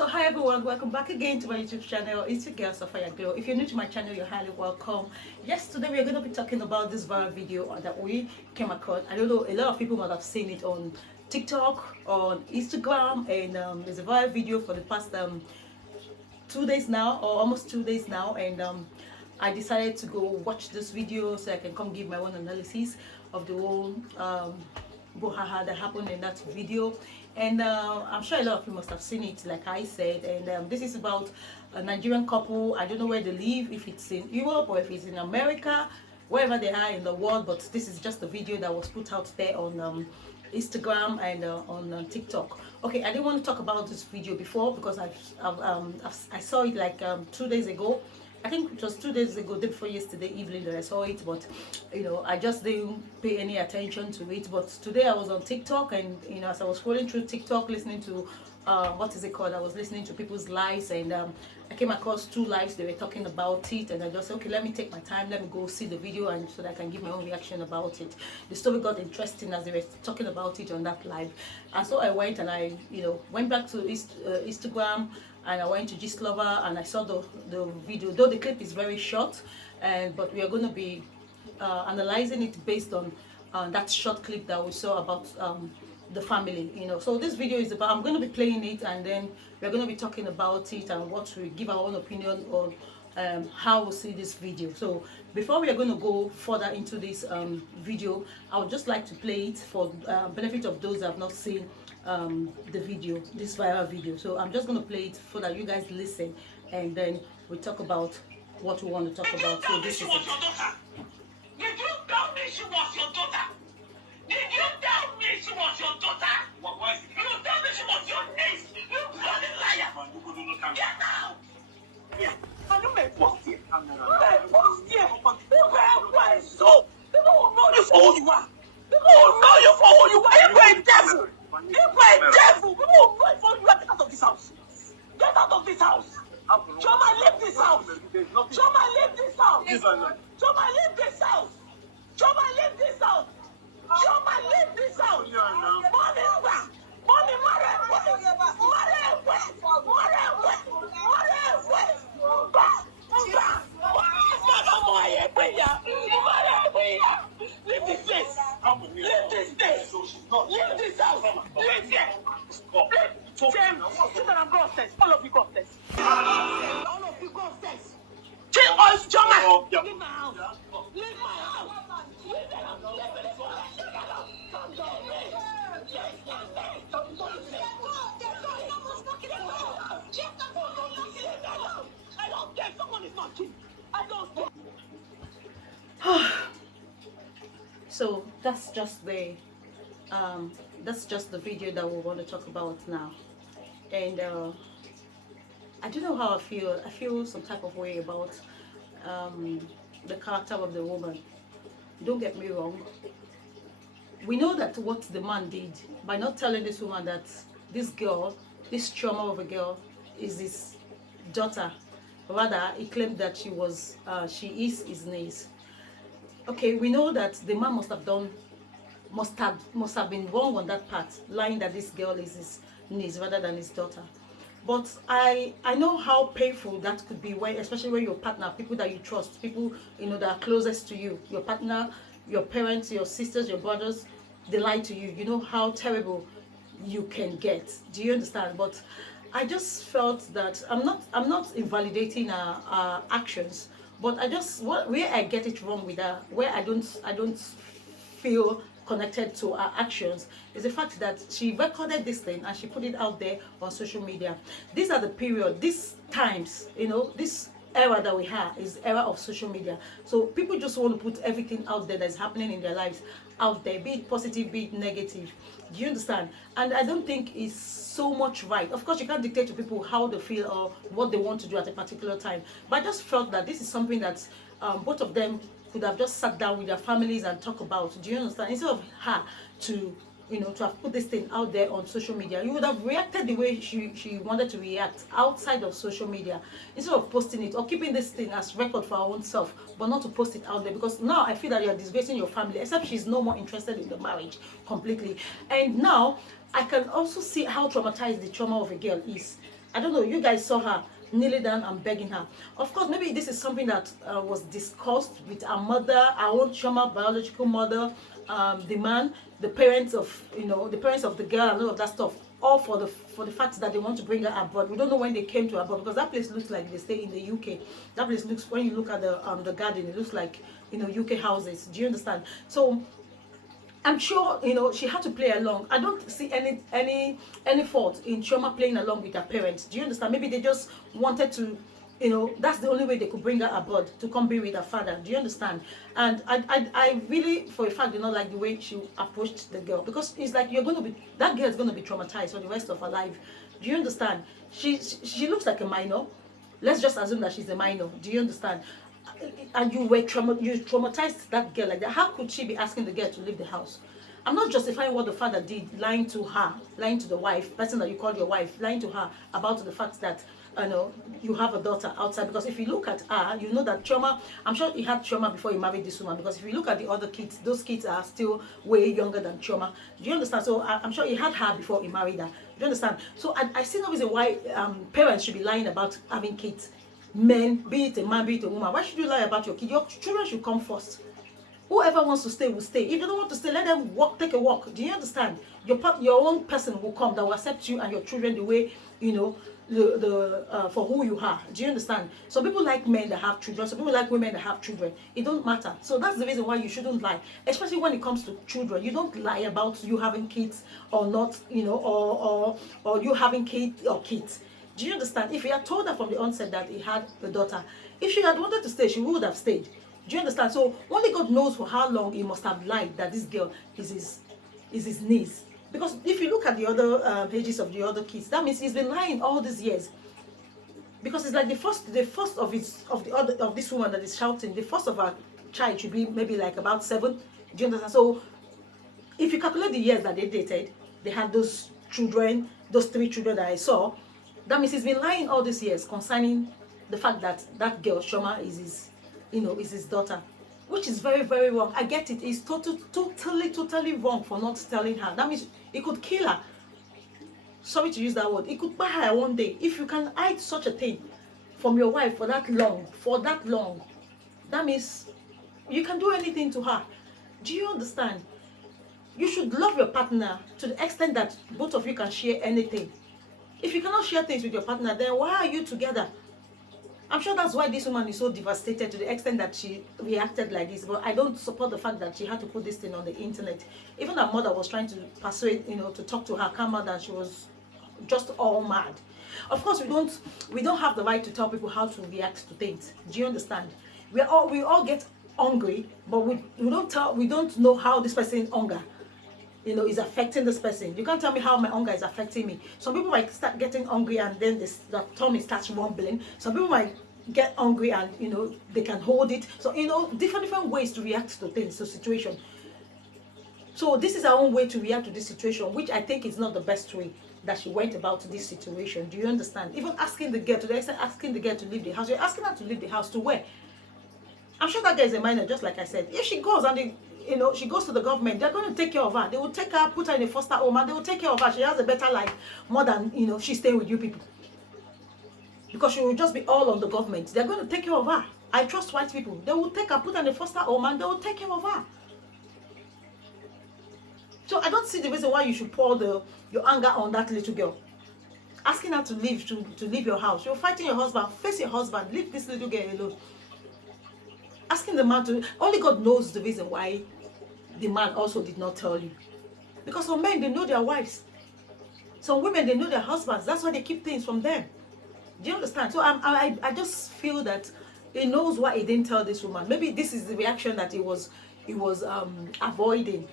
So hi everyone, welcome back again to my YouTube channel. It's your girl Sophia Glow. If you're new to my channel, you're highly welcome. Yes, today we're going to be talking about this viral video that we came across. I don't know, a lot of people might have seen it on TikTok, on Instagram, and there's a viral video for the past 2 days now, or almost 2 days now, and I decided to go watch this video so I can come give my own analysis of the whole brouhaha that happened in that video. And I'm sure a lot of you must have seen it, like I said. And this is about a Nigerian couple. I don't know where they live, if it's in Europe or if it's in America, wherever they are in the world, but this is just a video that was put out there on Instagram and on TikTok. Okay, I didn't want to talk about this video before because I saw it like 2 days ago. I think it was 2 days ago, day before yesterday evening that I saw it, but you know, I just didn't pay any attention to it. But today I was on TikTok, and you know, as I was scrolling through TikTok, listening to what is it called? I was listening to people's lives, and I came across 2 lives. They were talking about it, and I just said, okay, let me take my time, let me go see the video, and so that I can give my own reaction about it. The story got interesting as they were talking about it on that live, and so I went and I, you know, went back to Instagram, and I went to Gist Lover, and I saw the video. Though the clip is very short, but we are going to be analyzing it based on that short clip that we saw about the family, you know. So this video is about, I'm going to be playing it, and then we're going to be talking about it and what we give our own opinion on how we see this video. So before we are going to go further into this video, I would just like to play it for benefit of those that have not seen the video, this viral video. So I'm just going to play it so that you guys listen, and then we talk about what we want to talk about. So this is it. Did you tell me she was your daughter? Did you tell me she was your daughter? What was it? You tell me she was your niece. You bloody liar. Get out. Yeah. Can you make post here? Make post here. So people will know you for who you are. People will know you for who you are. You are a devil. You are a devil. People will know you for who you are. Get out of this house. Get out of this house. Choma, leave this house. Choma, leave this house. Choma, leave this house. Choma, leave this house. Choma, leave this house. Money, money, leave this place. Leave this place. Leave this house. Leave here. Sit down and go upstairs. All of you go upstairs. All of you go upstairs. Choma, leave my house. Leave my house. Leave the house. Leave this house. Come down. I don't care. Someone is knocking. I don't care. So that's just the video that we want to talk about now. And I don't know how I feel. I feel some type of way about the character of the woman. Don't get me wrong. We know that what the man did by not telling this woman that this girl, this trauma of a girl, is his daughter. Rather, he claimed that she is his niece. Okay, we know that the man must have been wrong on that part, lying that this girl is his niece rather than his daughter. But I know how painful that could be, when, especially when your partner, people that you trust, people you know that are closest to you, your partner, your parents, your sisters, your brothers, they lie to you. You know how terrible you can get. Do you understand? But I just felt that I'm not invalidating her actions, but where I get it wrong with her, where I don't feel connected to her actions, is the fact that she recorded this thing and she put it out there on social media. These are the period, these times, you know, this era that we have is era of social media. So people just want to put everything out there that's happening in their lives out there, be it positive, be it negative. Do you understand? And I don't think it's so much right. Of course, you can't dictate to people how they feel or what they want to do at a particular time. But I just felt that this is something that both of them could have just sat down with their families and talk about. Do you understand? Instead of her to, you know, to have put this thing out there on social media, you would have reacted the way she wanted to react outside of social media, instead of posting it or keeping this thing as record for her own self, but not to post it out there. Because now I feel that you're disgracing your family, except she's no more interested in the marriage completely. And now I can also see how traumatized the trauma of a girl is. I don't know, you guys saw her kneeling down and begging her. Of course, maybe this is something that was discussed with our mother, our own Chioma biological mother, the man, the parents of, the parents of the girl and all of that stuff, all for the fact that they want to bring her abroad. We don't know when they came to abroad, because that place looks like they stay in the UK. That place looks, when you look at the garden, it looks like, UK houses. Do you understand? So I'm sure, she had to play along. I don't see any fault in Chioma playing along with her parents. Do you understand? Maybe they just wanted to, that's the only way they could bring her abroad, to come be with her father. Do you understand? And I really, for a fact, did not like the way she approached the girl, because it's like that girl is going to be traumatized for the rest of her life. Do you understand? She looks like a minor. Let's just assume that she's a minor. Do you understand? And you traumatized that girl like that. How could she be asking the girl to leave the house? I'm not justifying what the father did, lying to her, lying to the wife, person that you call your wife, lying to her about the fact that you have a daughter outside. Because if you look at her, you know that Chioma, I'm sure he had Chioma before he married this woman. Because if you look at the other kids, those kids are still way younger than Chioma. Do you understand? So I'm sure he had her before he married her. Do you understand? So I see no reason why parents should be lying about having kids. Men, be it a man, be it a woman, why should you lie about your kid? Your children should come first. Whoever wants to stay will stay. If you don't want to stay, let them walk, take a walk. Do you understand? Your own person will come that will accept you and your children the way, for who you are. Do you understand? Some people like men that have children. Some people like women that have children. It don't matter. So that's the reason why you shouldn't lie, especially when it comes to children. You don't lie about you having kids or not, or you having kids or kids. Do you understand? If he had told her from the onset that he had a daughter, if she had wanted to stay, she would have stayed. Do you understand? So only God knows for how long he must have lied that this girl is his niece. Because if you look at the other pages of the other kids, that means he's been lying all these years. Because it's like the first of this woman that is shouting, the first of her child should be maybe like about 7. Do you understand? So if you calculate the years that they dated, they had those children, those 3 children that I saw. That means he's been lying all these years concerning the fact that that girl, Chioma, is his daughter. Which is very, very wrong. I get it. It's totally wrong for not telling her. That means it could kill her. Sorry to use that word. It could buy her one day. If you can hide such a thing from your wife for that long, that means you can do anything to her. Do you understand? You should love your partner to the extent that both of you can share anything. If you cannot share things with your partner, then why are you together? I'm sure that's why this woman is so devastated to the extent that she reacted like this. But I don't support the fact that she had to put this thing on the internet. Even her mother was trying to persuade, to talk to her, calm her down. She was just all mad. Of course, we don't have the right to tell people how to react to things. Do you understand? We all get hungry, but we don't know how this person's hunger is affecting this person. You can't tell me how my hunger is affecting me. Some people might start getting hungry and then the tummy starts rumbling. Some people might get hungry and they can hold it. So different ways to react to things, to situation. So this is our own way to react to this situation, which I think is not the best way that she went about this situation. Do you understand? Even asking the girl, to the extent asking the girl to leave the house. You're asking her to leave the house to where? I'm sure that girl is a minor, just like I said. If she goes and she goes to the government, they're going to take care of her. They will take her, put her in a foster home, and they will take care of her. She has a better life more than, she's staying with you people. Because she will just be all on the government. They're going to take care of her. I trust white people. They will take her, put her in a foster home, and they will take care of her. So I don't see the reason why you should pour your anger on that little girl. Asking her to leave, to leave your house. You're fighting your husband. Face your husband. Leave this little girl alone. Asking the man to... Only God knows the reason why the man also did not tell you. Because some men, they know their wives. Some women, they know their husbands. That's why they keep things from them. Do you understand? So I just feel that he knows why he didn't tell this woman. Maybe this is the reaction that he was avoiding.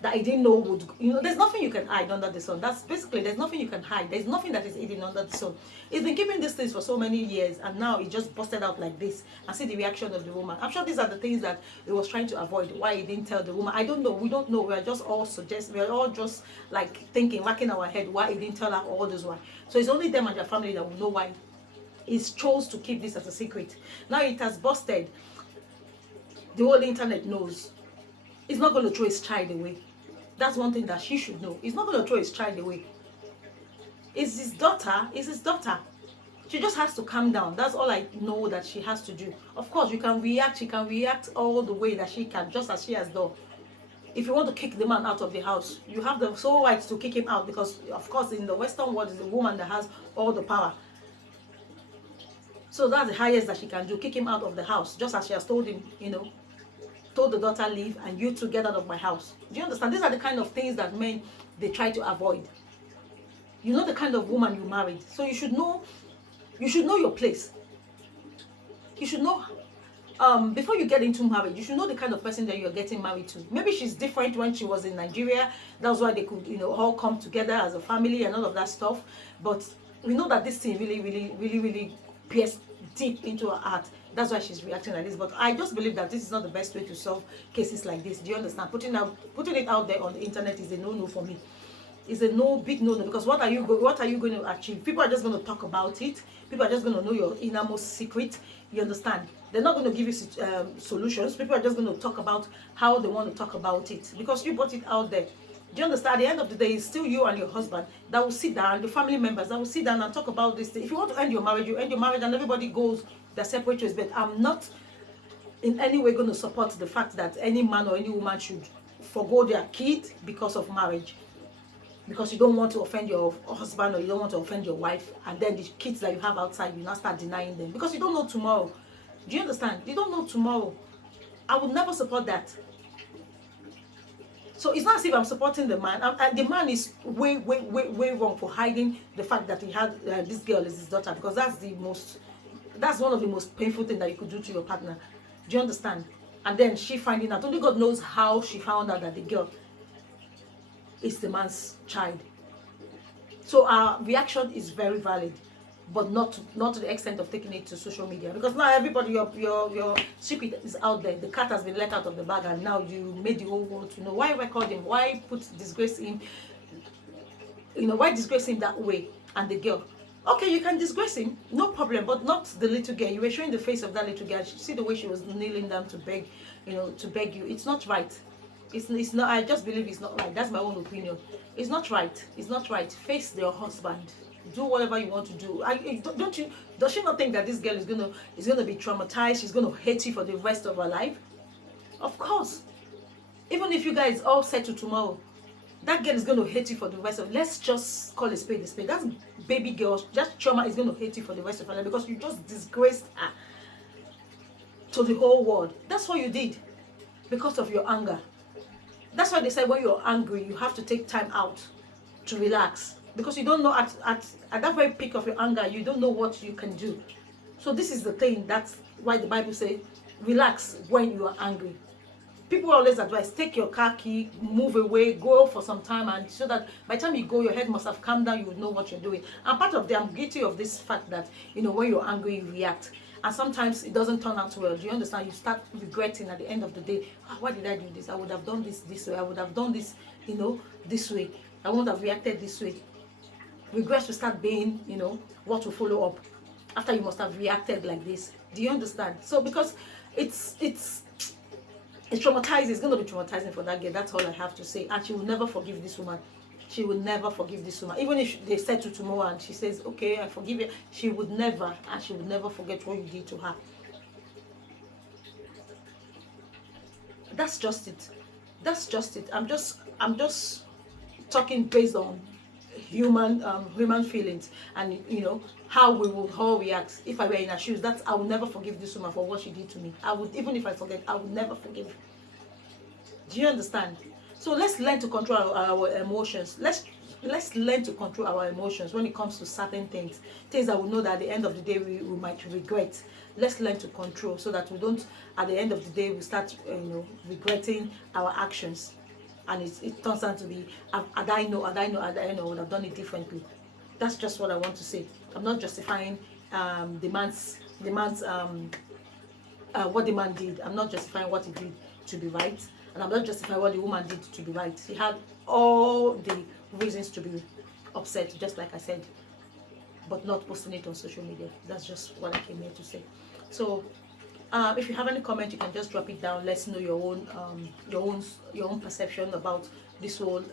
That he didn't know would... there's nothing you can hide under the sun. That's basically, there's nothing you can hide. There's nothing that is hidden under the sun. He's been keeping these things for so many years, and now he just busted out like this. And see the reaction of the woman. I'm sure these are the things that he was trying to avoid. Why he didn't tell the woman. I don't know. We don't know. We're just all like thinking, racking our head why he didn't tell her all this why. So it's only them and their family that will know why he chose to keep this as a secret. Now it has busted. The whole internet knows. He's not going to throw his child away. That's one thing that she should know. He's not going to throw his child away. It's his daughter. It's his daughter. She just has to calm down. That's all I know that she has to do. Of course, you can react. She can react all the way that she can, just as she has done. If you want to kick the man out of the house, you have the sole right to kick him out, because, of course, in the Western world, it's the woman that has all the power. So that's the highest that she can do, kick him out of the house, just as she has told him, told the daughter, leave, and you two get out of my house. Do you understand? These are the kind of things that men, they try to avoid. You know the kind of woman you married, so you should know your place. You should know, before you get into marriage, you should know the kind of person that you're getting married to. Maybe she's different when she was in Nigeria. That's why they could, all come together as a family and all of that stuff. But we know that this thing really pierced deep into her heart. That's why she's reacting like this. But I just believe that this is not the best way to solve cases like this. Do you understand? Putting it out there on the internet is a no-no for me. It's a big no-no, because what are you going to achieve? People are just going to talk about it. People are just going to know your innermost secret. You understand? They're not going to give you solutions. People are just going to talk about how they want to talk about it, because you put it out there. Do you understand? At the end of the day, it's still you and your husband that will sit down, the family members that will sit down and talk about this thing. If you want to end your marriage, you end your marriage and everybody goes their separate ways. But I'm not in any way going to support the fact that any man or any woman should forgo their kid because of marriage. Because you don't want to offend your husband, or you don't want to offend your wife, and then the kids that you have outside, you now start denying them, because you don't know tomorrow. Do you understand? You don't know tomorrow. I would never support that. So it's not as if I'm supporting the man. The man is way wrong for hiding the fact that he had this girl is his daughter, because that's one of the most painful things that you could do to your partner. Do you understand? And then she finding out, only God knows how she found out that the girl is the man's child. So our reaction is very valid, but not to the extent of taking it to social media, because now everybody, your secret is out there. The cat has been let out of the bag, and now you made the whole world to know. Why record him? Why disgrace him? Why disgrace him that way? And the girl, okay, you can disgrace him, no problem, but not the little girl. You were showing the face of that little girl. See the way she was kneeling down to beg, to beg you. It's not right. It's not. I just believe it's not right. That's my own opinion. It's not right. It's not right. Face your husband. Do whatever you want to do. Don't you? Does she not think that this girl is gonna be traumatized? She's gonna hate you for the rest of her life. Of course. Even if you guys all settle tomorrow, that girl is gonna hate you for the rest of. Let's just call a spade a spade. That baby girl, that trauma is gonna hate you for the rest of her life, because you just disgraced her to the whole world. That's what you did, because of your anger. That's why they say when you're angry, you have to take time out to relax, because you don't know at that very peak of your anger, you don't know what you can do. So this is the thing. That's why the Bible says, relax when you are angry. People always advise, take your car key, move away, go for some time, and so that by the time you go, your head must have calmed down, you would know what you're doing. And part of I'm guilty of this fact that, when you're angry, you react. And sometimes it doesn't turn out well. Do you understand? You start regretting at the end of the day. Why did I do this? I would have done this way. I would have done this, this way. I wouldn't have reacted this way. Regrets will start being, what will follow up after you must have reacted like this. Do you understand? So because it's traumatizing. It's going to be traumatizing for that girl. That's all I have to say. And she will never forgive this woman. She will never forgive this woman. Even if they settle tomorrow and she says, okay, I forgive you, she would never forget what you did to her. That's just it. That's just it. I'm just talking based on human feelings, and how we would all react if I were in her shoes. I would never forgive this woman for what she did to me. I would, even if I forget, I would never forgive. Do you understand? So let's learn to control our emotions. Let's learn to control our emotions when it comes to certain things that we know that at the end of the day we might regret. Let's learn to control, so that we don't, at the end of the day, we start regretting our actions, and it turns out to be, had I know, I would have done it differently. That's just what I want to say. I'm not justifying the man's what the man did. I'm not justifying what he did to be right, and I'm not justifying what the woman did to be right. He had all the reasons to be upset, just like I said, but not posting it on social media. That's just what I came here to say. So if you have any comment, you can just drop it down. Let's know your own perception about this whole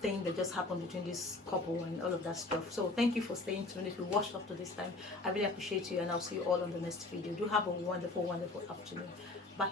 thing that just happened between this couple and all of that stuff. So thank you for staying tuned. If you watched up to this time, I really appreciate you, and I'll see you all on the next video. Do have a wonderful afternoon. Bye.